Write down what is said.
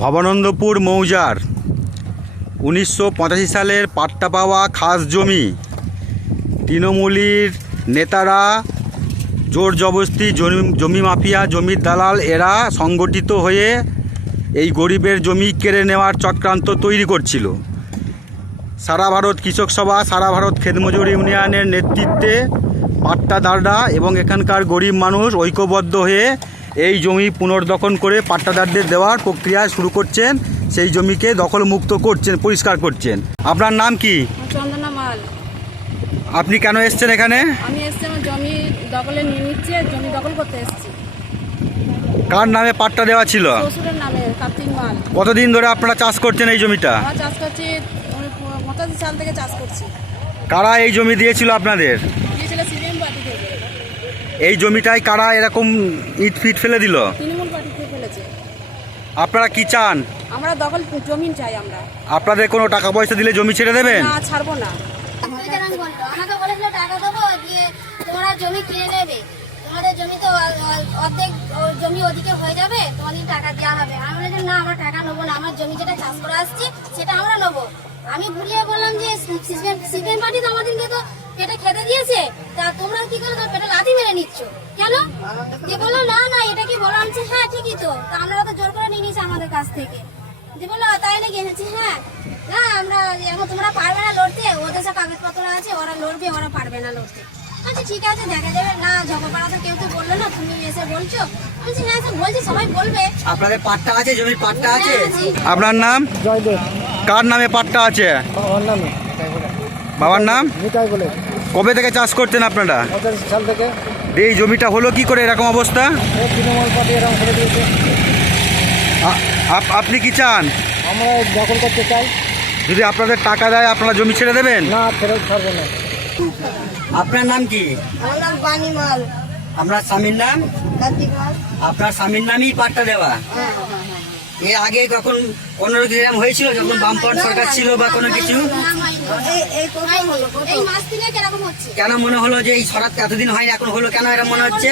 ভবানন্দপুর মৌজার উনিশশো পঁচাশি সালের পাট্টা পাওয়া খাস জমি। তৃণমূলীর নেতারা জোর জবস্তি জমি জমি মাফিয়া, জমির দালাল এরা সংগঠিত হয়ে এই গরিবের জমি কেড়ে নেওয়ার চক্রান্ত তৈরি করছিল। সারা ভারত কৃষক সভা, সারা ভারত খেতমজুর ইউনিয়নের নেতৃত্বে পাট্টাদাররা এবং এখানকার গরিব মানুষ ঐক্যবদ্ধ হয়ে এই জমি পুনর্দখল করে পাট্টাদারদের দেওয়ার প্রক্রিয়া শুরু করছেন সেই জমিকে দখল মুক্ত করছেন পরিষ্কার করছেন। আপনার নাম কি? চন্দনা মাল। আপনি কেন এসছেন এখানে? আমি এসছি আমার জমি দখলে নিয়ে নিচ্ছে জমি দখল করতে এসেছি। কার নামে পাট্টা দেওয়া ছিল? শ্বশুরের নামে কার্তিক মাল। কতদিন ধরে আপনারা চাষ করছেন এই জমিটা? আমরা চাষ করছি পঁচাশি সাল থেকে চাষ করছি। কারা এই জমি দিয়েছিল আপনাদের দিয়েছিল সিপিএম পার্টি থেকে এই জমিটায় কারা এরকম ইট ফিট ফেলে দিল? তৃণমূল পার্টি থেকে ফেলেছে। আপনারা কি চান? আমরা দখল জমিন চাই আমরা। আপনাদের কোনো টাকা পয়সা দিলে জমি ছেড়ে দেবেন? না ছাড়বো না। আমাকে বলেছিল টাকা দেবো দিয়ে তোমরা জমি কিনে নেবে। তোমাদের জমি তো অর্ধেক জমি ওদিকে হয়ে যাবে তোমাদের টাকা দেওয়া হবে। আমি বলেছিলাম না আমরা টাকা নেব না। আমার জমি যেটা চাষ করে আসছি সেটা আমরা নেব। আমি ঘুরিয়ে বললাম যে সিপিএম পার্টি তো আমাদেরকে তো পেটে খেতে দিয়েছে। তা তোমরা কি করে পেটে লাথি মেরে নিচ্ছ। কেন? যে বলল না না এটা কি বলো বলছি, হ্যাঁ ঠিকই তো। আমরা তো জোর করে নিয়ে নিয়েছি আমাদের কাছ থেকে। যে বলল তাই নাকি? এনেছি হ্যাঁ। না আমরা এখন তোমরা পারবে না লড়তে। ওদের সব কাগজপত্র আছে ওরা লড়বে ওরা পারবে না লড়তে। আচ্ছা ঠিক আছে দেখা যাবে। না ঝগড়া তো কেউ তো বলল না তুমি এসে বলছো? বলছি হ্যাঁ স্যার বলছি সবাই বলবে। আপনাদের পাট্টা আছে জমির পাট্টা আছে? হ্যাঁ, আপনার নাম? জয়দেব। কার নামে পাট্টা আছে? আমার নামে। বাবার নাম? নিতাই বলে। কবে থেকে চাষ করতেন আপনারা? সাল থেকে। এই জমিটা হলো কি করে এরকম অবস্থা? আপনি কি চান? আমরা দখল করতে চাই। যদি আপনাদের টাকা দেয় আপনারা জমি ছেড়ে দেবেন? না ফেরত ছাড়বো না। আপনার নাম কি? আমার নাম আপনার স্বামীর নাম? আপনার স্বামীর নামই পাট্টা দেওয়া। হ্যাঁ, এর আগে কখন কোনো এরকম হয়েছিল যখন বামপট সরকার ছিল বা কোনো কিছু কেন মনে হলো যে এই সরাত এতদিন হয়নি এখন হলো কেন এরকম মনে হচ্ছে?